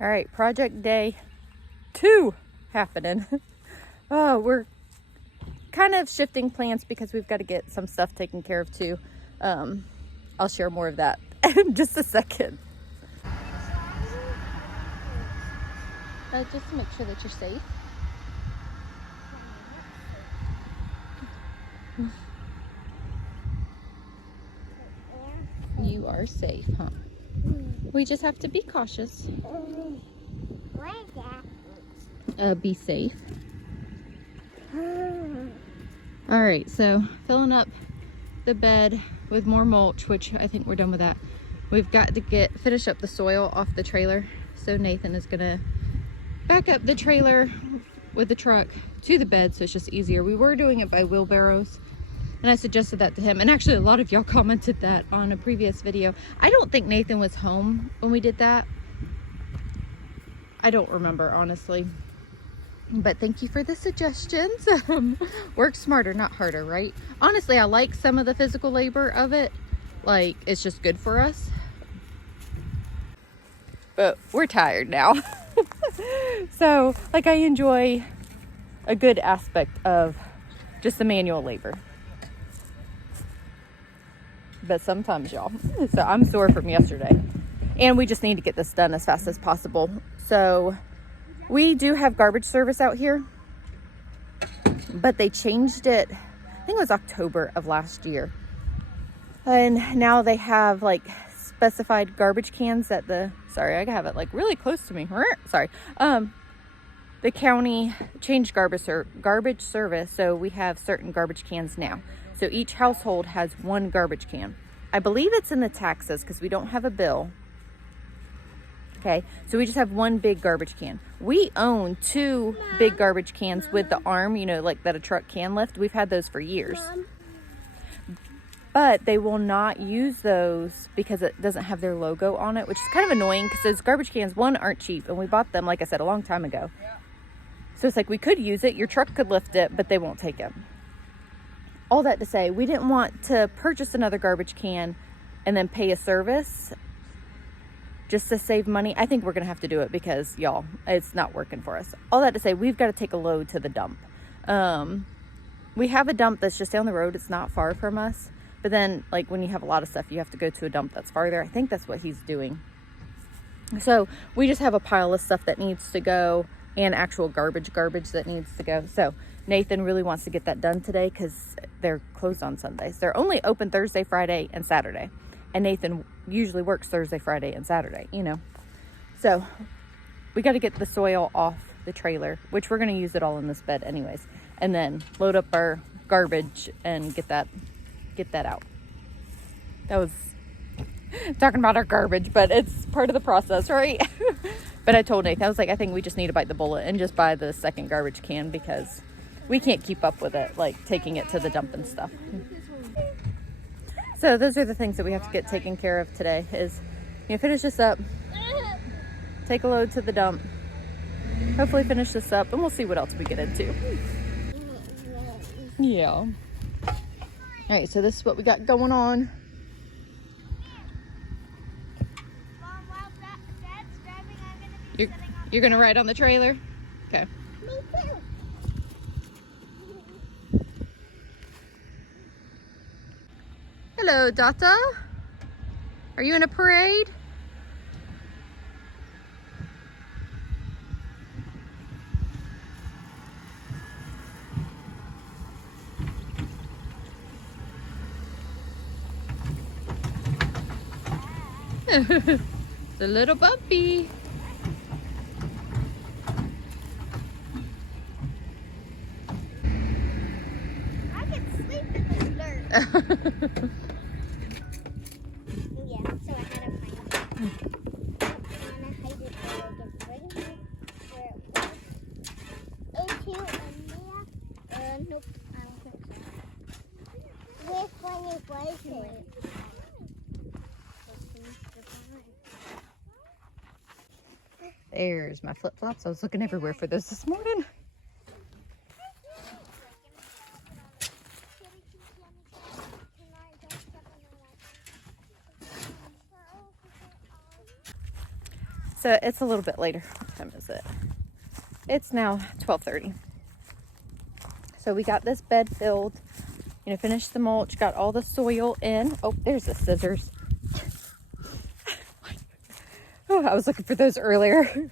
All right, project day 2 happening. Oh, we're kind of shifting plans because we've got to get some stuff taken care of too. I'll share more of that in just a second. Just to make sure that you're safe. You are safe, huh? We just have to be cautious. Be safe. All right, so filling up the bed with more mulch, which I think we're done with that. We've got to finish up the soil off the trailer. So Nathan is gonna back up the trailer with the truck to the bed, so it's just easier. We were doing it by wheelbarrows, and I suggested that to him, and actually a lot of y'all commented that on a previous video. I don't think Nathan was home when we did that. I don't remember, honestly, but thank you for the suggestions. Work smarter, not harder, right? Honestly, I like some of the physical labor of it. Like, it's just good for us, but we're tired now. So, like, I enjoy a good aspect of just the manual labor, but sometimes, y'all, so I'm sore from yesterday, and we just need to get this done as fast as possible. So we do have garbage service out here, but they changed it, I think it was October of last year, and now they have like specified garbage cans at the, sorry, I have it like really close to me, sorry, the county changed garbage service, so we have certain garbage cans now. So each household has one garbage can. I believe it's in the taxes because we don't have a bill. Okay, so we just have one big garbage can. We own 2 big garbage cans with the arm, you know, like that a truck can lift. We've had those for years. But they will not use those because it doesn't have their logo on it, which is kind of annoying because those garbage cans, one, aren't cheap, and we bought them, like I said, a long time ago. So it's like we could use it, your truck could lift it, but they won't take it. All that to say, we didn't want to purchase another garbage can and then pay a service just to save money. I think we're gonna have to do it because, y'all, it's not working for us. All that to say, we've got to take a load to the dump. We have a dump that's just down the road. It's not far from us, but then like when you have a lot of stuff, you have to go to a dump that's farther. I think that's what he's doing. So we just have a pile of stuff that needs to go and actual garbage that needs to go. So Nathan really wants to get that done today because they're closed on Sundays. They're only open Thursday, Friday, and Saturday. And Nathan usually works Thursday, Friday, and Saturday, you know. So we got to get the soil off the trailer, which we're going to use it all in this bed anyways. And then load up our garbage and get that out. That was talking about our garbage, but it's part of the process, right? But I told Nathan, I was like, I think we just need to bite the bullet and just buy the second garbage can because we can't keep up with it, like taking it to the dump and stuff. So those are the things that we have to get taken care of today is, you know, finish this up, take a load to the dump, hopefully finish this up, and we'll see what else we get into. Yeah. All right, so this is what we got going on. You're gonna ride on the trailer? Okay. Me too. Hello, Data. Are you in a parade? It's a little bumpy. I can sleep in this dirt. Yeah, so I had to find it. And I hide it so I can bring it where it was. It's here in there. Nope, I don't think so. Which one you place it? There's my flip-flops. I was looking everywhere for those this morning. So it's a little bit later. What time is it? It's now 12:30. So we got this bed filled, finished the mulch, got all the soil in. Oh, there's the scissors. Oh, I was looking for those earlier.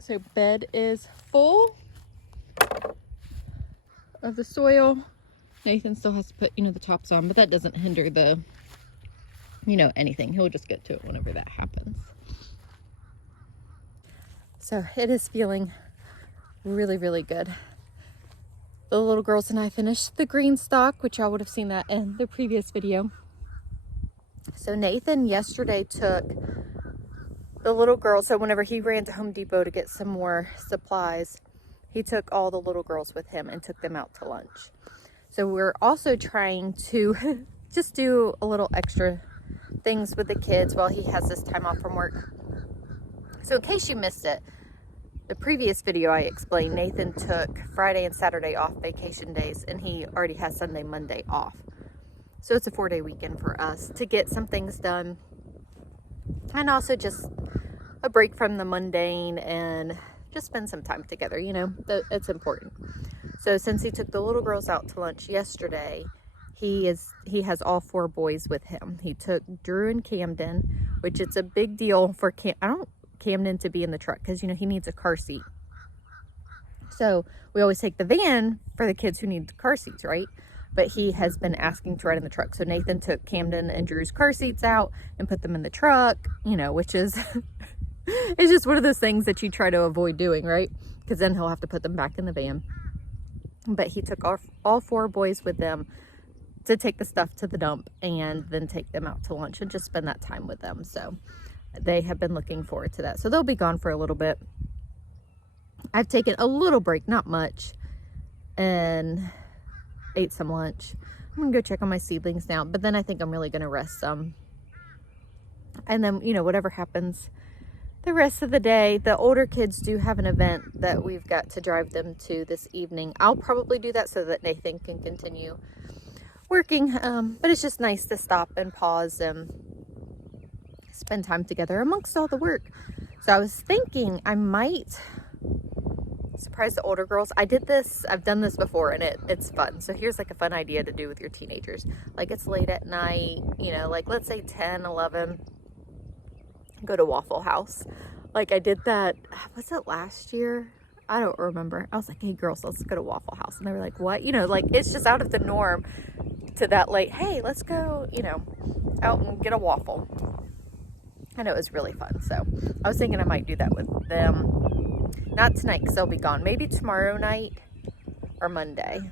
So bed is full of the soil. Nathan still has to put, the tops on, but that doesn't hinder the, anything. He'll just get to it whenever that happens. So it is feeling really, really good. The little girls and I finished the green stalk, which y'all would have seen that in the previous video. So Nathan yesterday took the little girls, so whenever he ran to Home Depot to get some more supplies, he took all the little girls with him and took them out to lunch. So we're also trying to just do a little extra things with the kids while he has this time off from work. So in case you missed it, the previous video I explained, Nathan took Friday and Saturday off vacation days, and he already has Sunday, Monday off. So it's a 4-day weekend for us to get some things done, and also just a break from the mundane and just spend some time together. It's important. So since he took the little girls out to lunch yesterday, he has all 4 boys with him. He took Drew and Camden, which it's a big deal for Camden to be in the truck because he needs a car seat. So we always take the van for the kids who need the car seats, right? But he has been asking to ride in the truck. So Nathan took Camden and Drew's car seats out and put them in the truck, which is it's just one of those things that you try to avoid doing, right? Because then he'll have to put them back in the van. But he took all 4 boys with them to take the stuff to the dump and then take them out to lunch and just spend that time with them. So they have been looking forward to that. So they'll be gone for a little bit. I've taken a little break, not much, and ate some lunch. I'm gonna go check on my seedlings now, but then I think I'm really gonna rest some. And then, whatever happens the rest of the day. The older kids do have an event that we've got to drive them to this evening. I'll probably do that so that Nathan can continue working. But it's just nice to stop and pause and spend time together amongst all the work. So I was thinking I might surprise the older girls. I've done this before, and it's fun. So here's like a fun idea to do with your teenagers. Like, it's late at night, like let's say 10, 11, go to Waffle House. Like I did that, was it last year? I don't remember. I was like, hey girls, let's go to Waffle House. And they were like, what? Like it's just out of the norm to that late. Hey, let's go, out and get a waffle. And it was really fun. So I was thinking I might do that with them. Not tonight because they'll be gone. Maybe tomorrow night or Monday.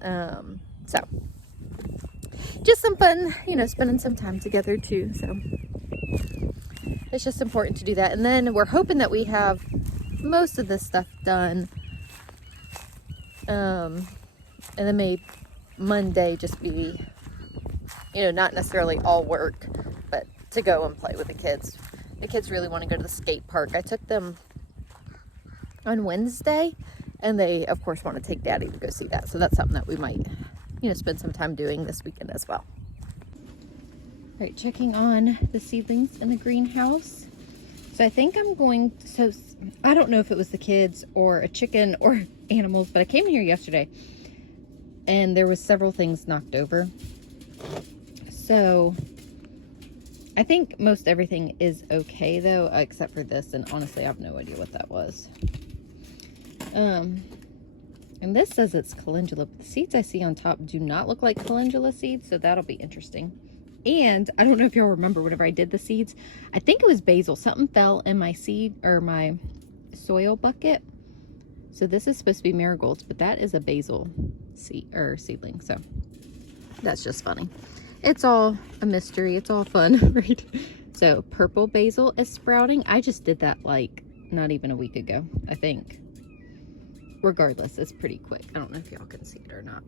So just some fun, spending some time together too. So it's just important to do that. And then we're hoping that we have most of this stuff done. And then maybe Monday just be, not necessarily all work, but to go and play with the kids. The kids really want to go to the skate park. I took them on Wednesday, and they, of course, want to take Daddy to go see that. So that's something that we might, spend some time doing this weekend as well. All right, checking on the seedlings in the greenhouse. So I think I don't know if it was the kids or a chicken or animals, but I came in here yesterday and there was several things knocked over. So I think most everything is okay though, except for this, and honestly I have no idea what that was. And this says it's calendula, but the seeds I see on top do not look like calendula seeds, so that'll be interesting. And I don't know if y'all remember whenever I did the seeds, I think it was basil. Something fell in my seed or my soil bucket. So this is supposed to be marigolds, but that is a basil seedling. So that's just funny. It's all a mystery. It's all fun, right? So purple basil is sprouting. I just did that like not even a week ago, I think. Regardless, it's pretty quick. I don't know if y'all can see it or not.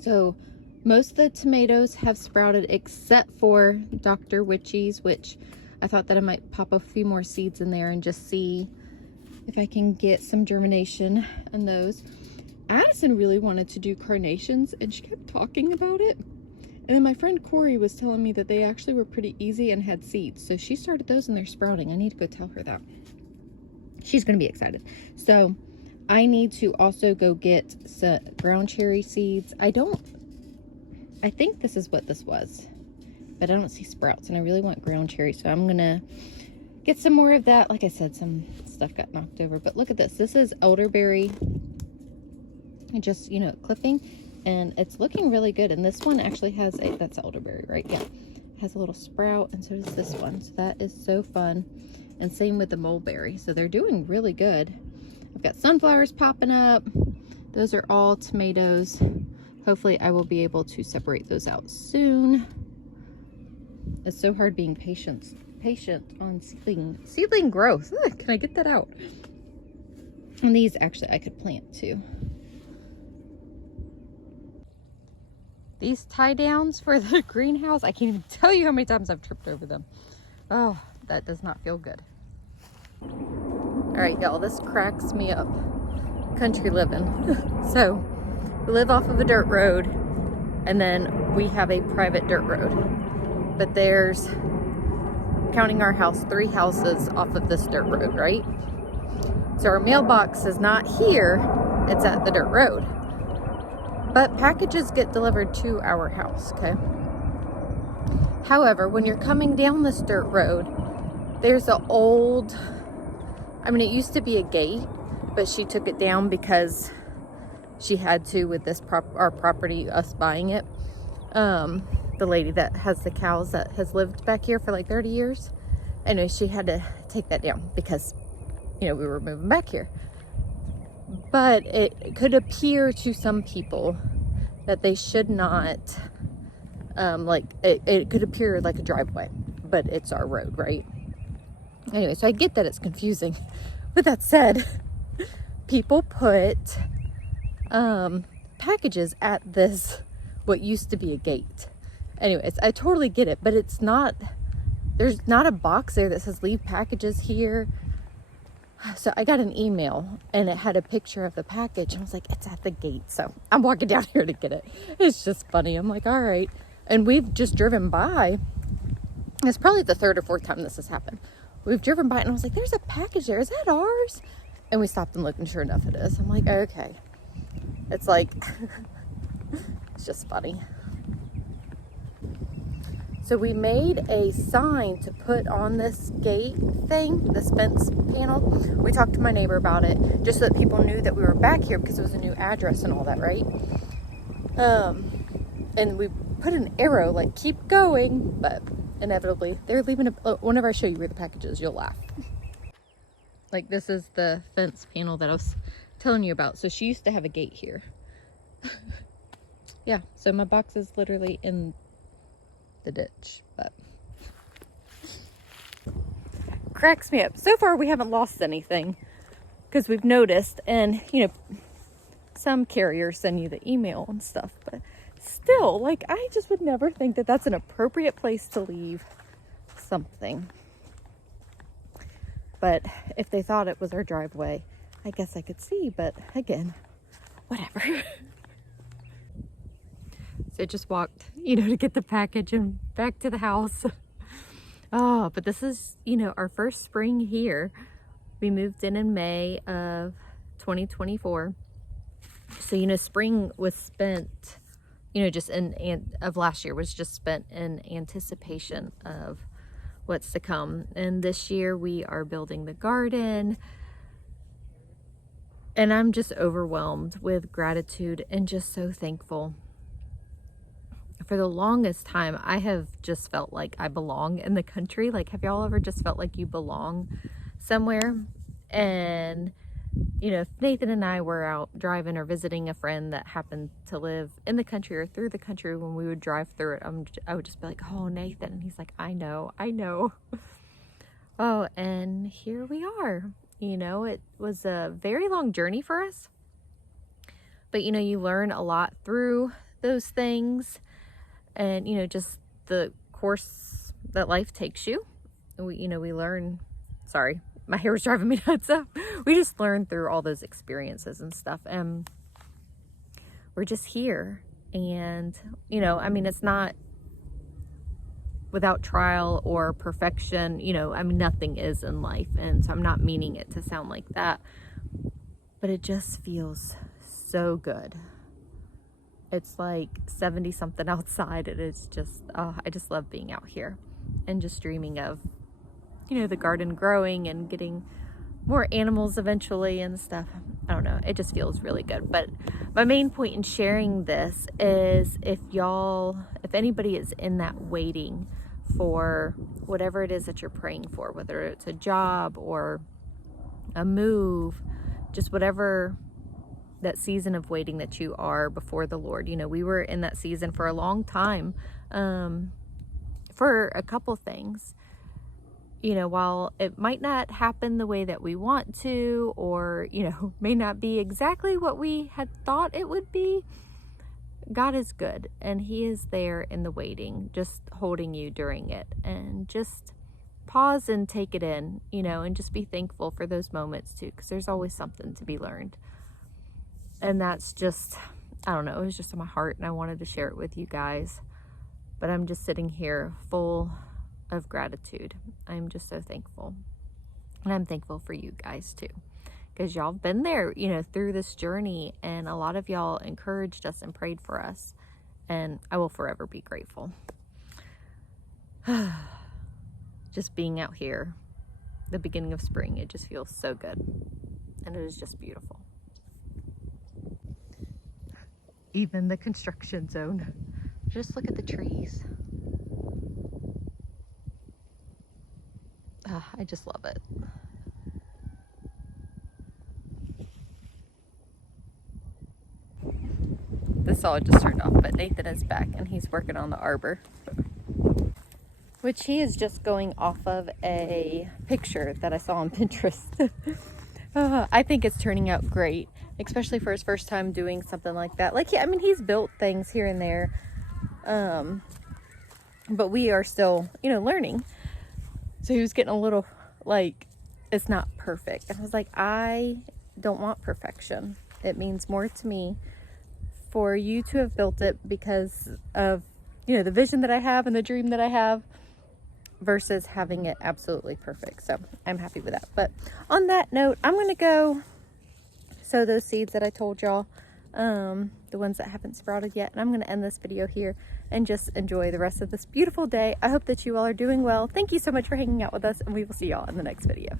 So most of the tomatoes have sprouted except for Dr. Witchy's, which I thought that I might pop a few more seeds in there and just see if I can get some germination in those. Addison really wanted to do carnations and she kept talking about it. And then my friend Corey was telling me that they actually were pretty easy and had seeds. So she started those and they're sprouting. I need to go tell her that. She's going to be excited. So I need to also go get some ground cherry seeds. I think this is what this was, but I don't see sprouts and I really want ground cherry. So I'm going to get some more of that. Like I said, some stuff got knocked over, but look at this. This is elderberry, just, you know, clipping, and it's looking really good. And this one actually has that's elderberry, right? Yeah. It has a little sprout, and so does this one. So that is so fun. And same with the mulberry. So they're doing really good. I've got sunflowers popping up. Those are all tomatoes. Hopefully I will be able to separate those out soon. It's so hard being patient on seedling growth. Ugh, can I get that out? And these actually I could plant too. These tie downs for the greenhouse, I can't even tell you how many times I've tripped over them. Oh, that does not feel good. All right, y'all, this cracks me up. Country living. So we live off of a dirt road, and then we have a private dirt road. But there's, counting our house, 3 houses off of this dirt road, right? So our mailbox is not here, it's at the dirt road. But packages get delivered to our house, okay? However, when you're coming down this dirt road, there's an old, I mean, it used to be a gate, but she took it down because she had to with this our property, us buying it. The lady that has the cows that has lived back here for like 30 years. I know she had to take that down because, you know, we were moving back here. But it could appear to some people that they should not, like, it could appear like a driveway, but it's our road, right? Anyway, so I get that it's confusing. With that said, people put packages at this, what used to be a gate. Anyways, I totally get it, but it's not, there's not a box there that says leave packages here. So I got an email and it had a picture of the package. I was like, it's at the gate. So I'm walking down here to get it. It's just funny. I'm like, all right. And we've just driven by. It's probably the 3rd or 4th time this has happened. We've driven by and I was like, there's a package there. Is that ours? And we stopped and looked and sure enough it is. I'm like, okay. It's like, it's just funny. So we made a sign to put on this gate thing, this fence panel. We talked to my neighbor about it, just so that people knew that we were back here because it was a new address and all that, right? And we put an arrow, like, keep going, but inevitably, they're leaving whenever I show you where the package is, you'll laugh. Like, this is the fence panel that I was telling you about. So she used to have a gate here. Yeah, so my box is literally in the ditch, but cracks me up. So far we haven't lost anything because we've noticed, and you know, some carriers send you the email and stuff, but still, like, I just would never think that that's an appropriate place to leave something. But if they thought it was our driveway, I guess I could see, but again, whatever. So I just walked, you know, to get the package and back to the house. Oh, but this is, you know, our first spring here. We moved in May of 2024. So, you know, spring was spent, you know, just of last year was just spent in anticipation of what's to come. And this year we are building the garden. And I'm just overwhelmed with gratitude and just so thankful. For the longest time, I have just felt like I belong in the country. Like, have y'all ever just felt like you belong somewhere? And, you know, if Nathan and I were out driving or visiting a friend that happened to live in the country or through the country, when we would drive through it, I would just be like, oh, Nathan. And he's like, I know. Oh, and here we are. You know, it was a very long journey for us. But, you know, you learn a lot through those things. And, you know, just the course that life takes you. We learn, sorry, my hair was driving me nuts up. We just learn through all those experiences and stuff. And we're just here. And, you know, I mean, it's not without trial or perfection, you know, I mean, nothing is in life. And so I'm not meaning it to sound like that, but it just feels so good. It's like 70 something outside. It is just, oh, I just love being out here and just dreaming of, you know, the garden growing and getting more animals eventually and stuff. I don't know, it just feels really good. But my main point in sharing this is if anybody is in that waiting for whatever it is that you're praying for, whether it's a job or a move, just whatever that season of waiting that you are before the Lord. You know, we were in that season for a long time, for a couple things. You know, while it might not happen the way that we want to, or, you know, may not be exactly what we had thought it would be, God is good, and He is there in the waiting, just holding you during it. And just pause and take it in, you know, and just be thankful for those moments too, because there's always something to be learned. And that's just, I don't know, it was just in my heart, and I wanted to share it with you guys. But I'm just sitting here full of gratitude. I'm just so thankful. And I'm thankful for you guys too, because y'all have been there, you know, through this journey, and a lot of y'all encouraged us and prayed for us, and I will forever be grateful. Just being out here, the beginning of spring, it just feels so good, and it is just beautiful. Even the construction zone, just look at the trees. I just love it. The saw just turned off, but Nathan is back and he's working on the arbor, which he is just going off of a picture that I saw on Pinterest. I think it's turning out great, especially for his first time doing something like that. Like, I mean, he's built things here and there, but we are still, you know, learning. So he was getting a little like, it's not perfect. And I was like, I don't want perfection. It means more to me for you to have built it because of, you know, the vision that I have and the dream that I have, versus having it absolutely perfect. So I'm happy with that. But on that note, I'm going to go sow those seeds that I told y'all, the ones that haven't sprouted yet. And I'm going to end this video here and just enjoy the rest of this beautiful day. I hope that you all are doing well. Thank you so much for hanging out with us, and we will see y'all in the next video.